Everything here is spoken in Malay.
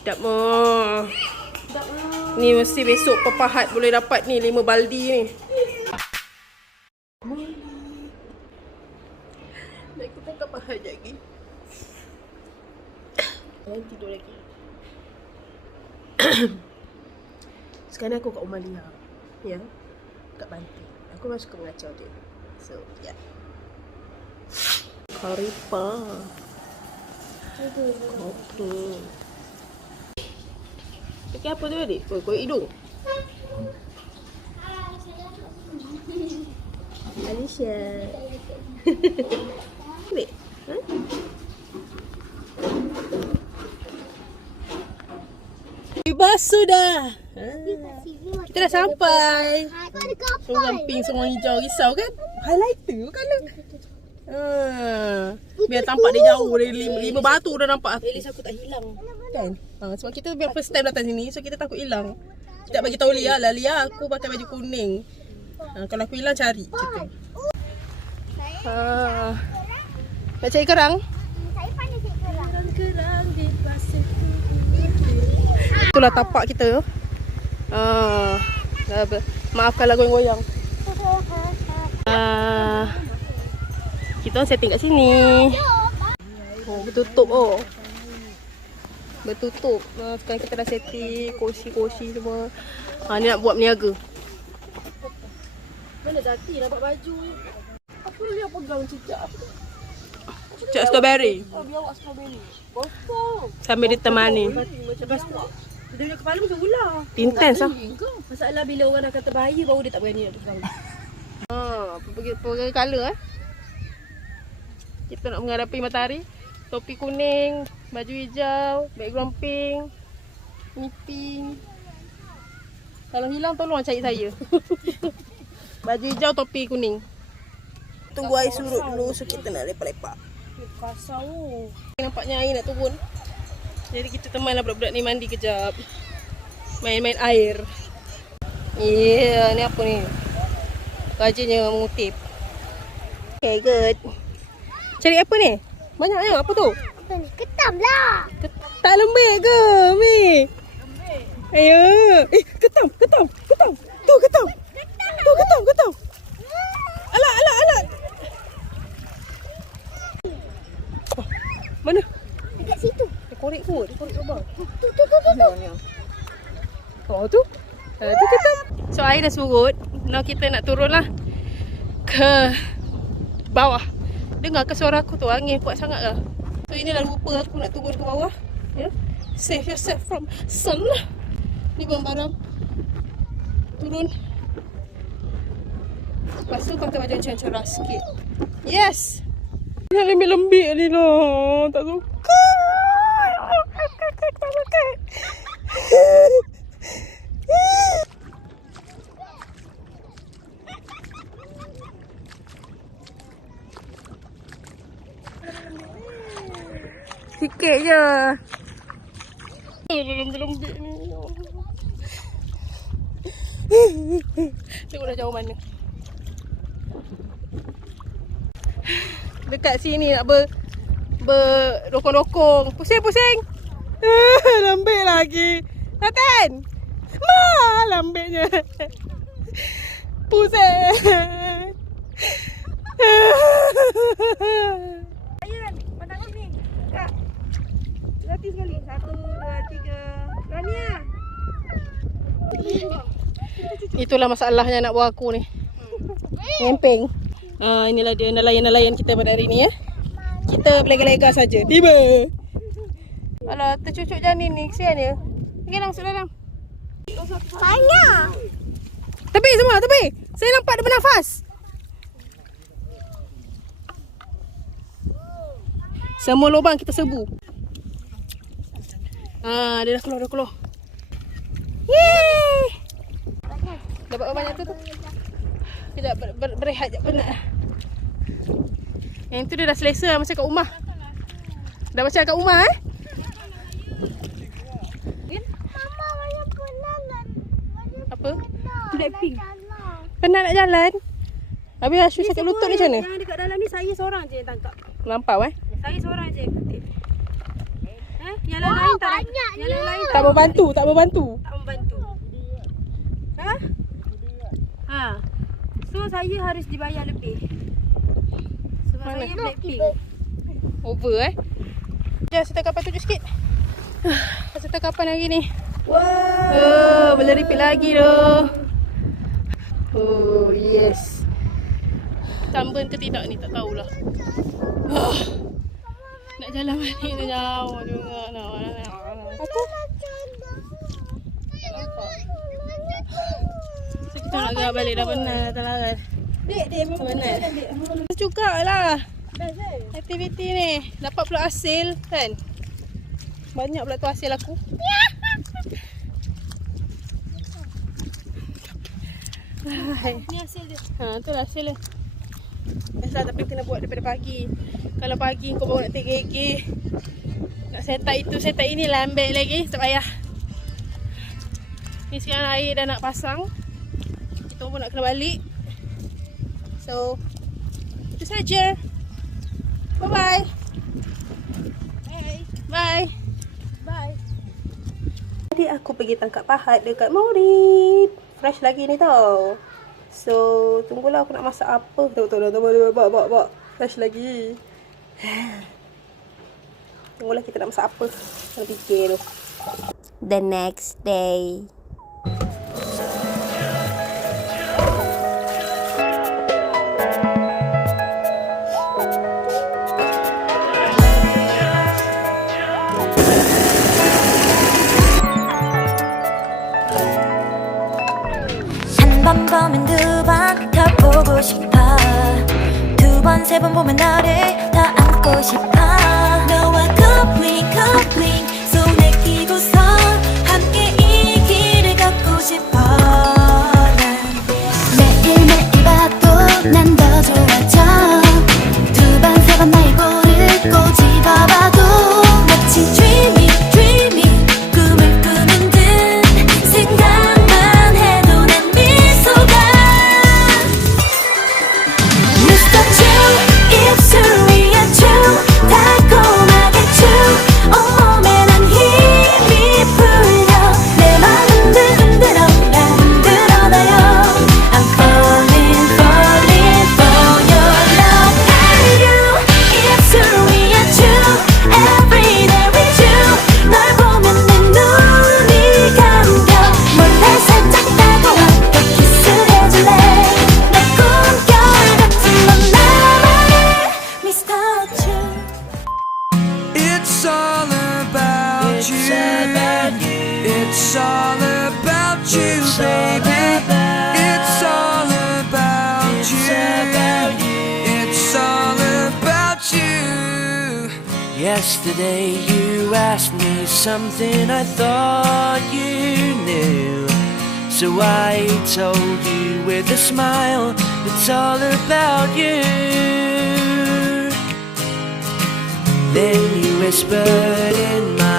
Tak mau. Ni mesti besok Papahat boleh dapat ni 5 baldi ni. Nak ikut Papahat sekejap lagi. Jangan tidur lagi. Sekarang aku kat rumah Lia. Ya. Kat Banting. Aku memang suka mengacau dia. So, ya. Karipa. Kopi. Pakai apa tu adik? Kau hidung. Alicia. Adik? Ha? Bebas sudah. Kita dah sampai. Seorang pink, seorang hijau. Risau kan? Highlighter kan lah. Biar tampak dia jauh. Dari 5 batu dah nampak aku. At least aku tak hilang. Kan? Sebab kita biar first time datang sini. So kita takut hilang. Sekejap bagi tahu Lia lah. Lia aku pakai baju kuning. Kalau aku hilang cari kita. Nak cari kerang? Saya pandai cari kerang. Kerang di pasir. Itulah tapak kita. Maafkanlah goyang-goyang. Kita orang setting kat sini. Oh, bertutup oh. Bertutup. Sekarang kita dah setting kursi-kursi semua. Ni nak buat berniaga. Mana Zati nak buat baju? Apa dia pegang cicak? Cicak strawberry. Biar awak strawberry. Kosong. Sambil ditemani. Lepas tu dia punya kepala macam ular. Intense lah. Masalah bila orang dah kata bahaya baru dia tak berani nak pegang. Pergi colour Kita nak menghadapi matahari. Topi kuning, baju hijau, background pink, ni pink. Kalau hilang tolong cari saya. Baju hijau, topi kuning. Tunggu air surut dulu so kita nak lepak-lepak. Kasau. Nampaknya air nak turun. Jadi kita temanlah budak-budak ni mandi kejap. Main-main air. Ni apa ni? Rajanya mengutip. Okay, good. Cari apa ni? Banyaknya. Apa tu? Apa ni? Ketam lah. Tak lembik ke, Mi? Lembik. Ayo. Ketam. Tu ketam. Tu ketam. Alat. Oh, mana? Dekat situ. Dia korek kot. Abang. Tu. Oh, tu. Tu ketam. So, air dah surut. Now kita nak turun lah ke bawah. Dengar ke suara aku tu? Angin kuat sangat lah. So, inilah rupa aku nak turun ke bawah. Ya. Save yourself from sun lah. Ni barang-barang. Turun. Lepas tu pakai baju macam cerah sikit. Yes! Yang lembik-lembik ni lah. Tak suka. Tak suka. Sikit je. Lembik-lembik ni. Tengok dah jauh mana. Dekat sini nak berrokong-rokong. Pusing. Lembik lagi. Nathan. Lembiknya. Pusing. Ayan, pandang sini. Kak. Zati sekali. 1, 2, 3. Rania. Itulah masalahnya nak buat aku ni. Ngempeng. Inilah dia nelayan-nelayan kita pada hari ni ya. Kita berlega-lega saja. Tiba. Alah, tercucuk janin ni. Kesian dia. Pergi masuk dalam. Banyak. Tepi semua, tepi. Saya nampak dia bernafas. Semua lubang kita serbu. Dia dah keluar. Yeay. Dapat berapa banyak tu? Kejap berehat sekejap penat. Yang tu dia dah selesa macam kat rumah. Dah macam kat rumah Mama banyak penat nak. Apa? Blackpink. Penat nak jalan? Habis Ashu sakit lutut ni macam mana? Yang dekat dalam ni saya seorang je yang tangkap. Lampau Saya seorang je yang kutip. Yang lain tak banyak Yang lain Tak membantu, tak membantu. tak membantu. Ha? Ha. So saya harus dibayar lebih. Sebab Mana? saya Blackpink. Over Jom saya tangkapan tunjuk sikit. Saya tangkapan hari ni. Oh, boleh repeat lagi tu. Oh, yes. Tambun ke tidak ni tak tahulah. Nak jalan balik tu jauh juga. Aku? So, kita nak gerak balik dah penat dah larat. Dek, Penat. Jugalah aktiviti ni. Dapat pula hasil kan. Banyak pula tu hasil aku. Ni hasil dia. Tu lah hasil dia. Biasa tapi kena buat daripada pagi. Kalau pagi kau baru nak tergigih. Nak set up itu, set up ini lambat lagi. Tak payah. Ni sekarang air dah nak pasang. Kita pun nak kena balik. So, itu saja. Bye-bye. Bye. Bye. Tadi aku pergi tangkap pahat dekat Morit. Fresh lagi ni tau. So, tunggulah aku nak masak apa. Tunggu. Bawa. Fresh lagi. Tunggulah kita nak masak apa. Nak fikir tu. The next day. 한 번 보면 두 번 더 보고 싶어 두 번 세 번 보면 너를 더 안고 싶어 너와 coupling 손에 끼고서 함께 이 길을 걷고 싶어 난 매일매일 봐도 난 더 좋아져 두 번 세 번 나의 볼을 꼬집어봐도 마치 dreaming 꿈을 꾸는 듯 생각만 해도 난 미소가 Mr. True 입술 위에 true 달콤하게 true 온몸에 난 힘이 풀려 내 맘 흔들어 난 흔들어놔요 I'm falling for your love and you 입술 위에 true every day with you 널 보면 내 눈이 감겨 몰래 살짝 다가와 또 키스해줄래 내 꿈결 같은 넌 나만의 Mr. True It's all about you. It's all about you, baby. It's all about you. It's all about you. Yesterday you asked me something I thought you knew. So I told you with a smile, it's all about you. Then you whispered in my